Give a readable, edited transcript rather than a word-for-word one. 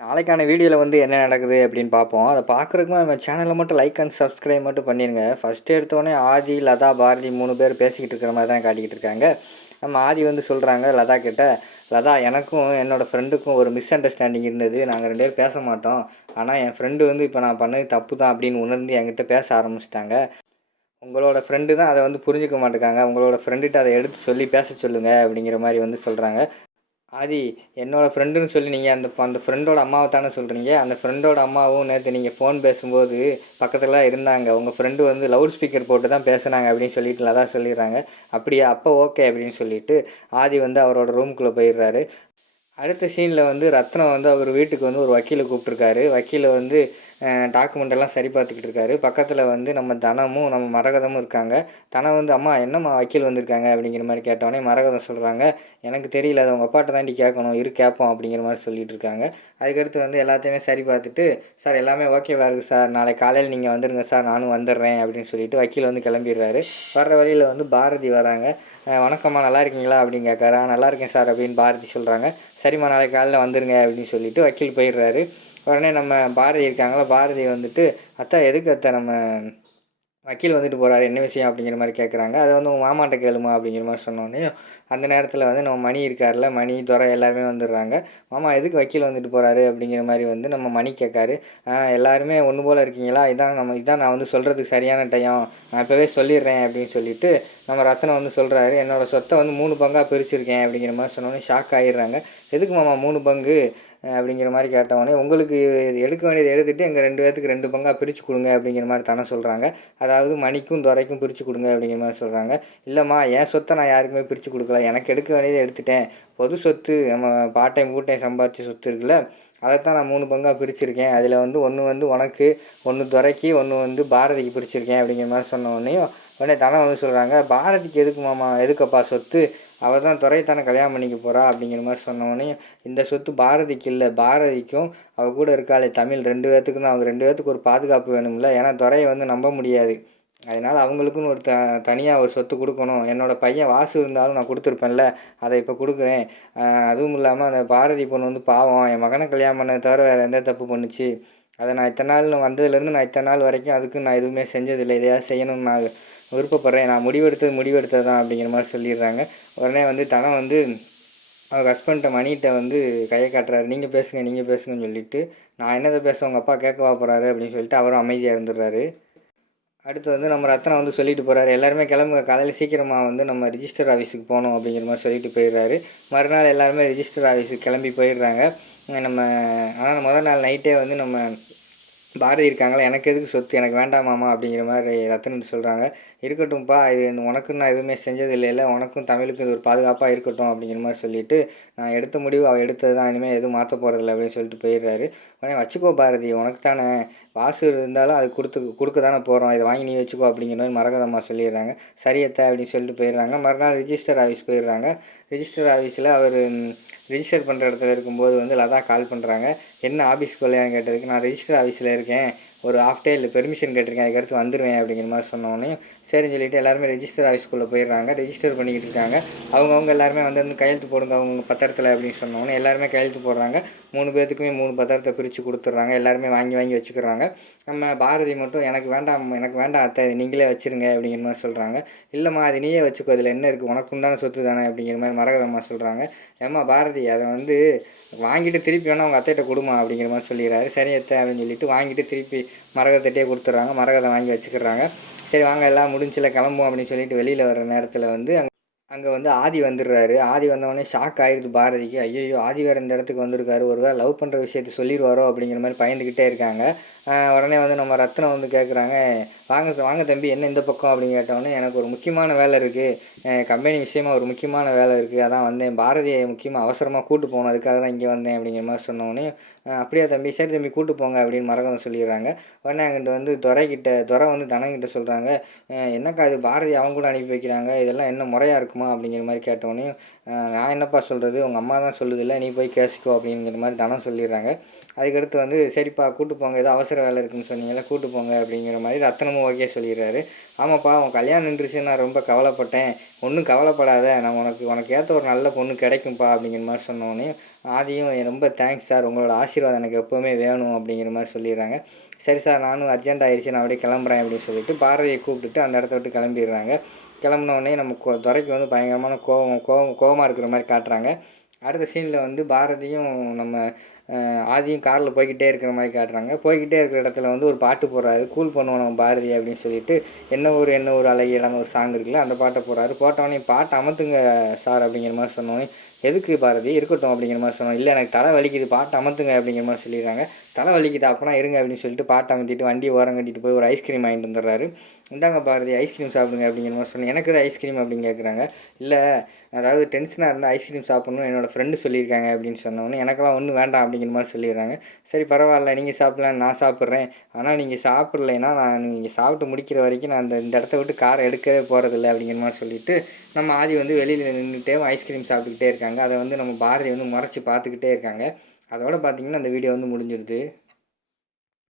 நாளைக்கான வீடியோவில் வந்து என்ன நடக்குது அப்படின்னு பார்ப்போம். அதை பார்க்குறதுக்கு நம்ம சேனலை மட்டும் லைக் அண்ட் சப்ஸ்கிரைப் மட்டும் பண்ணிடுங்க. ஃபஸ்ட்டு எடுத்தோடனே ஆதி, லதா, பாரதி 3 பேர் பேசிக்கிட்டு இருக்கிற மாதிரி தான் காட்டிக்கிட்டு இருக்காங்க. நம்ம ஆதி வந்து சொல்கிறாங்க லதா கிட்ட, லதா எனக்கும் என்னோடய ஃப்ரெண்டுக்கும் ஒரு மிஸ் அண்டர்ஸ்டாண்டிங் இருந்தது. நாங்கள் 2 பேரும் பேச மாட்டோம். ஆனால் என் ஃப்ரெண்டு வந்து இப்போ நான் பண்ணது தப்பு தான் அப்படின்னு உணர்ந்து என்கிட்ட பேச ஆரம்பிச்சிட்டாங்க. உங்களோட ஃப்ரெண்டு தான் அதை வந்து புரிஞ்சுக்க மாட்டேங்காங்க. உங்களோட ஃப்ரெண்டுகிட்ட அதை எடுத்து சொல்லி பேச சொல்லுங்கள் அப்படிங்கிற மாதிரி வந்து சொல்கிறாங்க. ஆதி, என்னோடய ஃப்ரெண்டுன்னு சொல்லி நீங்கள் அந்த ஃப்ரெண்டோட அம்மாவை தானே சொல்கிறீங்க. அந்த ஃப்ரெண்டோட அம்மாவும் நேற்று நீங்கள் ஃபோன் பேசும்போது பக்கத்தில் இருந்தாங்க. உங்கள் ஃப்ரெண்டு வந்து லவுட் ஸ்பீக்கர் போட்டு தான் பேசுனாங்க அப்படின்னு சொல்லிட்டு லதா சொல்லிடுறாங்க. அப்படியா, அப்போ ஓகே அப்படின்னு சொல்லிட்டு ஆதி வந்து அவரோட ரூமுக்குள்ளே போயிடுறாரு. அடுத்த சீனில் வந்து ரத்னம் வந்து அவர் வீட்டுக்கு வந்து ஒரு வக்கீலை கூப்பிட்ருக்காரு. வக்கீலை வந்து டாக்குமெண்ட் எல்லாம் சரி பார்த்துக்கிட்டு இருக்காரு. பக்கத்தில் வந்து நம்ம தனமும் நம்ம மரகதமும் இருக்காங்க. தனம் வந்து அம்மா என்னம்மா வக்கீல் வந்திருக்காங்க அப்படிங்கிற மாதிரி கேட்டோடனே மரகதம் சொல்கிறாங்க, எனக்கு தெரியல, அது உங்கள் அப்பாட்ட தாண்டி கேட்கணும், கேட்போம் அப்படிங்கிற மாதிரி சொல்லிட்டு இருக்காங்க. அதுக்கடுத்து வந்து எல்லாத்தையுமே சரி பார்த்துட்டு, சார் எல்லாமே ஓகேவா இருக்குது சார், நாளைக்கு காலையில் நீங்கள் வந்துடுங்க சார், நானும் வந்துடுறேன் அப்படின்னு சொல்லிட்டு வக்கீல் வந்து கிளம்பிடுறாரு. வர்ற வழியில் வந்து பாரதி வராங்க. வணக்கம்மா, நல்லா இருக்கீங்களா அப்படின்னு கேட்குறா. நல்லா இருக்கேன் சார் அப்படின்னு பாரதி சொல்கிறாங்க. சரிம்மா, நாளைக்கு காலையில் வந்துடுங்க அப்படின்னு சொல்லிட்டு வக்கீல் போயிடுறாரு. உடனே நம்ம பாரதி இருக்காங்களா, பாரதி வந்துட்டு, அத்தா எதுக்கு அத்தை நம்ம வக்கீல் வந்துட்டு போகிறாரு, என்ன விஷயம் அப்படிங்கிற மாதிரி கேட்குறாங்க. அதை வந்து உங்கள் மாமாட்ட கேளுமா அப்படிங்கிற மாதிரி சொன்னோடனே அந்த நேரத்தில் வந்து நம்ம மணி இருக்கார்ல, மணி, துரை எல்லாருமே வந்துடுறாங்க. மாமா எதுக்கு வக்கீல் வந்துட்டு போகிறாரு அப்படிங்கிற மாதிரி வந்து நம்ம மணி கேட்காரு. எல்லாருமே ஒன்று போல் இருக்கீங்களா, இதான் நான் வந்து சொல்கிறதுக்கு சரியான டைம், நான் இப்போவே சொல்லிடுறேன் அப்படின்னு சொல்லிட்டு நம்ம ரத்னம் வந்து சொல்கிறாரு. என்னோடய சொத்தை வந்து 3 பங்காக பிரிச்சுருக்கேன் அப்படிங்கிற மாதிரி சொன்னோன்னே ஷாக் ஆகிடுறாங்க. எதுக்கு மாமா 3 பங்கு அப்படிங்கிற மாதிரி கேட்டவொடனே, உங்களுக்கு எடுக்க வேண்டியதை எடுத்துகிட்டு எங்கள் 2 பேர்த்துக்கு 2 பங்காக பிரித்து கொடுங்க அப்படிங்கிற மாதிரி தானே சொல்கிறாங்க. அதாவது மணிக்கும் துரைக்கும் பிரித்து கொடுங்க அப்படிங்கிற மாதிரி சொல்கிறாங்க. இல்லைம்மா, என் சொத்தை நான் யாருக்குமே பிரித்து கொடுக்கல, எனக்கு எடுக்க வேண்டியதை எடுத்துட்டேன். பொது சொத்து, நம்ம பாட்டையும் பூட்டையும் சம்பாரித்த சொத்து இருக்குல்ல, அதைத்தான் நான் 3 பங்காக பிரிச்சுருக்கேன். அதில் வந்து ஒன்று வந்து உனக்கு, ஒன்று துரைக்கு, ஒன்று வந்து பாரதிக்கு பிரிச்சுருக்கேன் அப்படிங்கிற மாதிரி சொன்னோடனையும் உடனே தனம் வந்து சொல்கிறாங்க, பாரதிக்கு எதுக்கு மாமா, எதுக்கப்பா சொத்து, அவள் தான் துரையத்தானே கல்யாணம் பண்ணிக்க போகிறா அப்படிங்கிற மாதிரி சொன்னோடனே, இந்த சொத்து பாரதிக்கு இல்லை, பாரதிக்கும் அவள் கூட இருக்காளே தமிழ் 2 பேர்த்துக்கும் தான். அவங்க 2 பேர்த்துக்கு ஒரு பாதுகாப்பு வேணும்ல, ஏன்னா துரையை வந்து நம்ப முடியாது. அதனால் அவங்களுக்குன்னு ஒரு தனியாக ஒரு சொத்து கொடுக்கணும். என்னோடய பையன் வாசு இருந்தாலும் நான் கொடுத்துருப்பேன்ல, அதை இப்போ கொடுக்குறேன். அதுவும் இல்லாமல் அந்த பாரதி பொண்ணு வந்து பாவம், என் மகனை கல்யாணம் பண்ணதை தவிர வேறு எந்த தப்பு பண்ணுச்சு, அதை நான் இத்தனை நாள் வந்ததுலேருந்து நான் இத்தனை நாள் வரைக்கும் அதுக்கு நான் எதுவுமே செஞ்சதில்லை, இதையாவது செய்யணும்னு நான் விருப்பப்படுறேன், நான் முடிவெடுத்தது தான் அப்படிங்கிற மாதிரி சொல்லிடுறாங்க. உடனே வந்து தனம் வந்து அவங்க ஹஸ்பண்ட்டை மணிகிட்ட வந்து கையை காட்டுறாரு. நீங்கள் பேசுங்கன்னு சொல்லிவிட்டு, நான் என்னதை பேச உங்கள் அப்பா கேட்கவா போகிறாரு அப்படின்னு சொல்லிட்டு அவரும் அமைதியாக இருந்துடுறாரு. அடுத்து வந்து நம்ம ரத்னம் வந்து சொல்லிட்டு போகிறாரு, எல்லாருமே கிளம்புங்க, காலையில் சீக்கிரமாக வந்து நம்ம ரிஜிஸ்டர் ஆஃபீஸுக்கு போகணும் அப்படிங்கிற மாதிரி சொல்லிட்டு போயிடுறாரு. மறுநாள் எல்லாருமே ரிஜிஸ்டர் ஆஃபீஸுக்கு கிளம்பி போயிடுறாங்க. நம்ம ஆனால் முதல் நாள் நைட்டே வந்து நம்ம பாரதி இருக்காங்களா, எனக்கு எதுக்கு சொத்து, எனக்கு வேண்டாமாமா அப்படிங்கிற மாதிரி ரத்னம் சொல்கிறாங்க. இருக்கட்டும்ப்பா, இது உனக்கும் நான் எதுவுமே செஞ்சது இல்லைல்ல, உனக்கும் தமிழுக்கும் இது ஒரு பாதுகாப்பாக இருக்கட்டும் அப்படிங்கிற மாதிரி சொல்லிவிட்டு, நான் எடுத்த முடிவு அவள் எடுத்தது தான், இனிமேல் எதுவும் மாற்ற போகிறதில்ல அப்படின்னு சொல்லிட்டு போயிடுறாரு. உடனே வச்சுக்கோ பாரதி, உனக்கு தானே வாசு இருந்தாலும் அது கொடுக்க தானே போகிறோம், இதை வாங்கி நீ வச்சுக்கோ அப்படிங்கிற மாதிரி மரகதம்மா சொல்லிடுறாங்க. சரியத்தை அப்படின்னு சொல்லிட்டு போயிடுறாங்க. மறுநாள் ரிஜிஸ்டர் ஆஃபீஸ் போயிடுறாங்க. ரிஜிஸ்டர் ஆஃபீஸில் அவர் ரிஜிஸ்டர் பண்ணுற இடத்துல இருக்கும்போது வந்து லதா கால் பண்ணுறாங்க. என்ன ஆஃபீஸ்க்கு வரலையான்னு கேட்டதுக்கு, நான் ரிஜிஸ்டர் ஆஃபீஸில் இருக்கேன், ஒரு ஹாஃப் டே இல்லை பெர்மிஷன் கேட்டிருக்கேன், அதுக்கடுத்து வந்துடுவேன் அப்படிங்கிற மாதிரி சொன்னோடனே சரின்னு சொல்லிட்டு எல்லாருமே ரெஜிஸ்டர் ஆஃபீஸ்க்குள்ளே போயிடுறாங்க. ரெஜிஸ்டர் பண்ணிக்கிட்டு இருக்காங்க. அவங்க எல்லாருமே வந்து கையெழுத்து போடுங்க அவங்க பத்திரத்தில் அப்படின்னு சொன்னோன்னே எல்லாருமே கையெழுத்து போடுறாங்க. 3 பேர்த்துக்குமே 3 பத்திரத்தை பிரித்து கொடுத்துட்றாங்க. எல்லாருமே வாங்கி வச்சுக்கிறாங்க. நம்ம பாரதி மட்டும் எனக்கு வேண்டாம் அத்தை, நீங்களே வச்சுருங்க அப்படிங்கிற மாதிரி சொல்கிறாங்க. இல்லைம்மா, அது நீயே வச்சுக்கோ, அதில் என்ன இருக்குது, உனக்கு உண்டான சொத்து தானே அப்படிங்கிற மாதிரி மரகதம்மா சொல்கிறாங்க. ஏம்மா பாரதி, அதை வந்து வாங்கிட்டு திருப்பி வேணால் உங்கள் அத்தைகிட்ட கொடுமா அப்படிங்கிற மாதிரி சொல்லிடுறாரு. சரி அத்தை அப்படின்னு சொல்லிட்டு வாங்கிட்டு திருப்பி மரகதத்தையே கொடுத்துட்றாங்க. மரகதம் வாங்கி வச்சுக்கிறாங்க. சரி வாங்க எல்லாம் முடிஞ்சில் கிளம்புவோம் அப்படின்னு சொல்லிட்டு வெளியில் வர நேரத்தில் வந்து அங்கே வந்து ஆதி வந்துடுறாரு. ஆதி வந்தவொடனே ஷாக் ஆகிடுது பாரதிக்கு. ஐயோ, ஆதி வேறு இந்த இடத்துக்கு வந்திருக்காரு, ஒரு வேளை லவ் பண்ணுற விஷயத்தை சொல்லிடுவாரோ அப்படிங்கிற மாதிரி பயந்துக்கிட்டே இருக்காங்க. உடனே வந்து நம்ம ரத்னம் வந்து கேட்குறாங்க, வாங்க தம்பி, என்ன இந்த பக்கம் அப்படின்னு கேட்டவுடனே, எனக்கு ஒரு முக்கியமான வேலை இருக்குது, கம்பெனி விஷயமா ஒரு முக்கியமான வேலை இருக்குது, அதான் வந்தேன், பாரதியை முக்கியமாக அவசரமாக கூப்பிட்டு போகணும், அதுக்காக தான் இங்கே வந்தேன் அப்படிங்கிற மாதிரி சொன்னோடனே, அப்படியா தம்பி, சரி தம்பி கூப்பிட்டு போங்க அப்படின்னு மரகதம் சொல்லிடுறாங்க. உடனே அங்கிட்ட வந்து துரை வந்து தனங்கிட்ட சொல்கிறாங்க, என்னக்கா இது பாரதி அவங்க கூட அனுப்பி வைக்கிறாங்க, இதெல்லாம் என்ன முறையாக இருக்குமா அப்படிங்கிற மாதிரி கேட்டோடனே, நான் என்னப்பா சொல்கிறது, உங்கள் அம்மா தான் சொல்லுதில்ல, நீ போய் கேசிக்கோ அப்படிங்கிற மாதிரி தனம் சொல்லிடுறாங்க. அதுக்கடுத்து வந்து சரிப்பா கூப்பிட்டு போங்க, ஏதோ அவசர வேலை இருக்குதுன்னு சொன்னீங்களா, கூப்பிட்டு போங்க அப்படிங்கிற மாதிரி ரத்னமும் ஓகே சொல்லிடுறாரு. ஆமாப்பா, உன் கல்யாணம் நின்றுச்சு, நான் ரொம்ப கவலைப்பட்டேன், ஒன்றும் கவலைப்படாத, நான் உனக்கு ஏற்ற ஒரு நல்ல பொண்ணு கிடைக்கும்ப்பா அப்படிங்கிற மாதிரி சொன்னோடனே, ஆதியும் ரொம்ப தேங்க்ஸ் சார், உங்களோட ஆசீர்வாதம் எனக்கு எப்போவுமே வேணும் அப்படிங்கிற மாதிரி சொல்லிடுறாங்க. சரி சார், நானும் அர்ஜென்ட் ஆயிடுச்சு, நான் அப்படியே கிளம்புறேன் அப்படின்னு சொல்லிட்டு பாரதியை கூப்பிட்டுட்டு அந்த இடத்த விட்டு கிளம்பிடுறாங்க. கிளம்புனோடனே நம்ம துரைக்கு வந்து பயங்கரமான கோவமாக இருக்கிற மாதிரி காட்டுறாங்க. அடுத்த சீனில் வந்து பாரதியும் நம்ம ஆதியும் காரில் போய்கிட்டே இருக்கிற மாதிரி காட்டுறாங்க. போய்கிட்டே இருக்கிற இடத்துல வந்து ஒரு பாட்டு போடுறாரு, கூல் பண்ணுவோம் நம்ம பாரதி அப்படின்னு சொல்லிட்டு, என்ன ஒரு அழகியலான ஒரு சாங் இருக்குல்ல, அந்த பாட்டை போடுறாரு. போட்டவொடனே பாட்டை அமர்த்துங்க சார் அப்படிங்கிற மாதிரி சொன்னோடனே, எதுக்கு பாரதி இருக்கட்டும் அப்படிங்கிற மாதிரி சொன்னோம். இல்லை எனக்கு தலை வலிக்குது, பாட்டை அமர்த்துங்க அப்படிங்கிற மாதிரி சொல்லிடுறாங்க. தலை வலிக்குது அப்போனா இருங்க அப்படின்னு சொல்லிட்டு பாட்டை அமர்த்திட்டு வண்டியை ஓரம் கட்டிட்டு போய் ஒரு ஐஸ்கிரீம் வாங்கிட்டு வந்துடுறாரு. இந்தாங்க பாரதி ஐஸ்கிரீம் சாப்பிடுங்க அப்படிங்கிற மாதிரி சொன்னேன். எனக்கு அது ஐஸ்கிரீம் அப்படின்னு கேட்குறாங்க. இல்லை, அதாவது டென்ஷனாக இருந்தால் ஐஸ்கிரீம் சாப்பிட்ணும் என்னோடய ஃப்ரெண்டு சொல்லியிருக்காங்க அப்படின்னு சொன்னோன்னே, எனக்கெல்லாம் ஒன்றும் வேண்டாம் அப்படிங்கிற மாதிரி சொல்லிடுறாங்க. சரி பரவாயில்ல, நீங்கள் சாப்பிட்லாம், நான் சாப்பிட்றேன். ஆனால் நீங்கள் சாப்பிட்லைன்னா நீங்கள் சாப்பிட்டு முடிக்கிற வரைக்கும் நான் இந்த இடத்த விட்டு காரை எடுக்கவே போகிறதில்ல அப்படிங்கிற மாதிரி சொல்லிவிட்டு நம்ம ஆதி வந்து வெளியில் நின்றுட்டே ஐஸ்கிரீம் சாப்பிட்டுக்கிட்டே இருக்காங்க. அதை வந்து நம்ம பாரதி வந்து முறைச்சி பார்த்துக்கிட்டே இருக்காங்க. அதோடு பார்த்திங்கன்னா அந்த வீடியோ வந்து முடிஞ்சிருது.